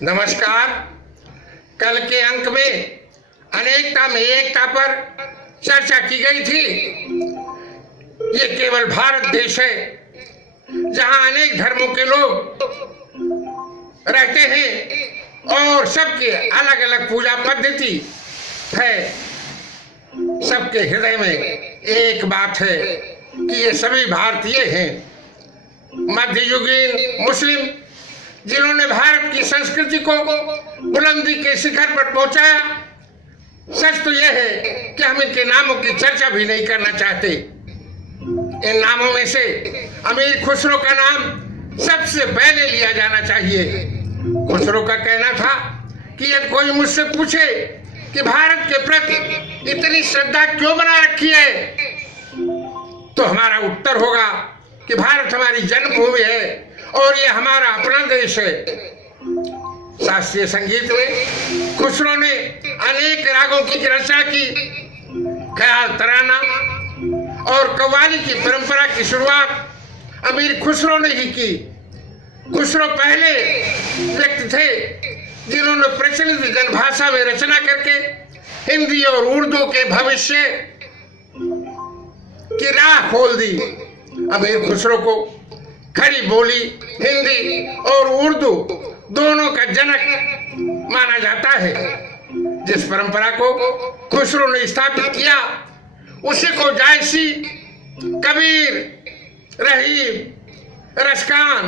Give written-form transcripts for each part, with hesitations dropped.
नमस्कार। कल के अंक में अनेकता में एकता पर चर्चा की गई थी। ये केवल भारत देश है जहां अनेक धर्मों के लोग रहते हैं और सबके अलग अलग पूजा पद्धति है। सबके हृदय में एक बात है कि ये सभी भारतीय हैं। मध्ययुगीन मुस्लिम जिन्होंने भारत की संस्कृति को बुलंदी के शिखर पर पहुंचाया, सच तो यह है कि हम इनके नामों की चर्चा भी नहीं करना चाहते। इन नामों में से अमीर खुसरो का नाम सबसे पहले लिया जाना चाहिए। खुसरो का कहना था कि यदि कोई मुझसे पूछे कि भारत के प्रति इतनी श्रद्धा क्यों बना रखी है, तो हमारा उत्तर होगा कि भारत हमारी जन्मभूमि है और ये हमारा अपना देश है। शास्त्रीय संगीत में खुसरो ने अनेक रागों की रचना की। ख्याल, तराना और कव्वाली की परंपरा की शुरुआत अमीर खुसरो ने ही की। खुसरो पहले व्यक्ति थे जिन्होंने प्रचलित जनभाषा में रचना करके हिंदी और उर्दू के भविष्य की राह खोल दी। अमीर खुसरो को खड़ी बोली हिंदी और उर्दू दोनों का जनक माना जाता है। जिस परंपरा को खुसरो ने स्थापित किया उसी को जायसी, कबीर, रहीम, रशकान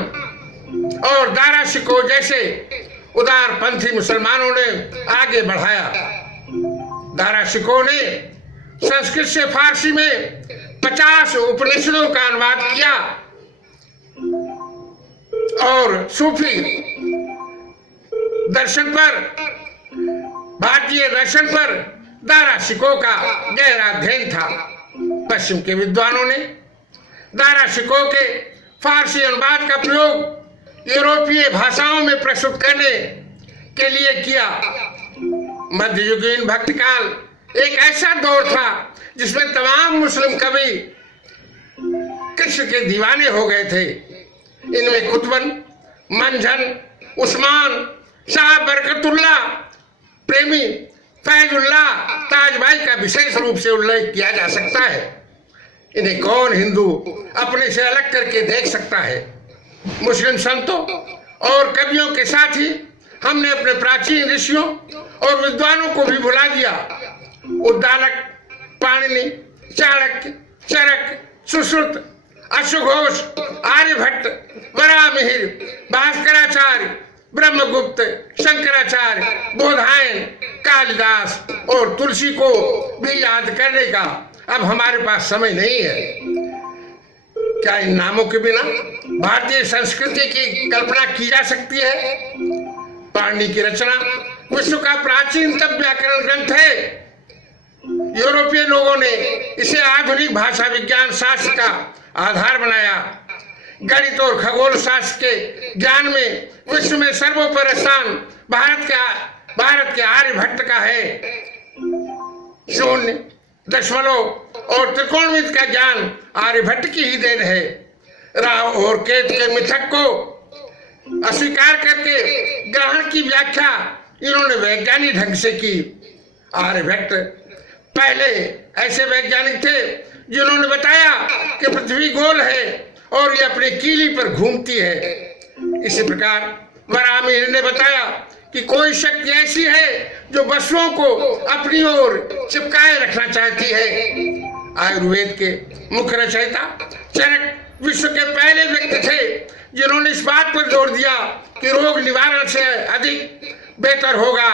और दारा शिकोह जैसे उदारपंथी मुसलमानों ने आगे बढ़ाया। दारा शिकोह ने संस्कृत से फारसी में 50 उपनिषदों का अनुवाद किया और सूफी दर्शन पर, भारतीय दर्शन पर दारा शिकोह का गहरा अध्ययन था। पश्चिम के विद्वानों ने दारा शिकोह के फारसी अनुवाद का प्रयोग यूरोपीय भाषाओं में प्रस्तुत करने के लिए किया। मध्ययुगीन भक्तिकाल एक ऐसा दौर था जिसमें तमाम मुस्लिम कवि कृष्ण के दीवाने हो गए थे। इनमें कुतुबन, मंझन, उस्मान, शाह बरकतुल्लाह, प्रेमी, फैजुल्लाह, ताजभाई का विशेष रूप से उल्लेख किया जा सकता है। इन्हें कौन हिंदू अपने से अलग करके देख सकता है। मुस्लिम संतों और कवियों के साथ ही हमने अपने प्राचीन ऋषियों और विद्वानों को भी भुला दिया। उद्दालक, पाणिनि, चाणक्य, चरक, सुश्रुत, अश्वघोष, आर्यभट्ट, वराहमिहिर, भास्कराचार्य, ब्रह्मगुप्त, शंकराचार्य, बोधायन, कालिदास और तुलसी को भी याद करने का अब हमारे पास समय नहीं है। क्या इन नामों के बिना भारतीय संस्कृति की कल्पना की जा सकती है? पाणिनि की रचना विश्व का प्राचीनतम व्याकरण ग्रंथ है। यूरोपीय लोगों ने इसे आधुनिक भाषा विज्ञान शास्त्र का आधार बनाया। गणित और खगोल शास्त्र के ज्ञान में विश्व में सर्वोपरि स्थान भारत के आर्यभट्ट का है। शून्य, दशमलव और त्रिकोणमिति का ज्ञान आर्यभट्ट की ही देन है। राहु और केतु के मिथक को अस्वीकार करके ग्रहण की व्याख्या इन्होंने वैज्ञानिक ढंग से की। आर्यभट्ट पहले ऐसे वैज्ञानिक थे जिन्होंने बताया कि पृथ्वी गोल है और ये अपनी कीली पर घूमती है। इसी प्रकार वराहमिहिर ने बताया कि कोई शक्ति ऐसी है जो वस्तुओं को अपनी ओर चिपकाए रखना चाहती है। आयुर्वेद के मुख्य रचयिता चरक विश्व के पहले व्यक्ति थे जिन्होंने इस बात पर जोर दिया कि रोग निवारण से अधिक बेहतर होगा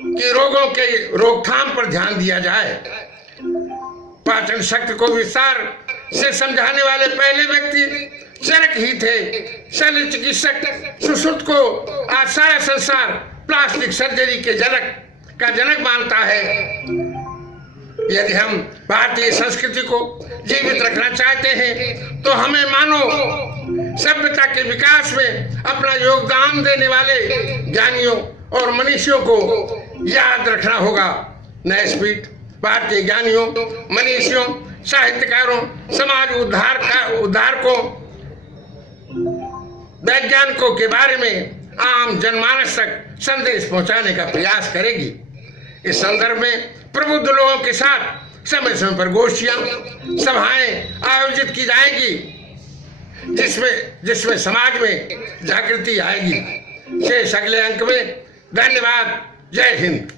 कि रोगों के रोकथाम पर ध्यान दिया जाए। पाचन शक्ति को विस्तार से समझाने वाले पहले व्यक्ति चरक ही थे। शल्य चिकित्सक सुश्रुत को आज सारा संसार प्लास्टिक सर्जरी के जनक मानता है। यदि हम भारतीय संस्कृति को जीवित रखना चाहते हैं तो हमें मानव सभ्यता के विकास में अपना योगदान देने वाले ज्ञानियों और मनीषियों को याद रखना होगा। न्यासपीठ भारतीय ज्ञानियों, मनीषियों, साहित्यकारों, समाज उद्धारकों, वैज्ञानिकों के बारे में आम जनमानस तक संदेश पहुंचाने का प्रयास करेगी। इस संदर्भ में प्रबुद्ध लोगों के साथ समय समय पर गोष्ठियां, सभाएं आयोजित की जाएगी जिसमें समाज में जागृति आएगी। शेष अगले अंक में। धन्यवाद। जय हिंद।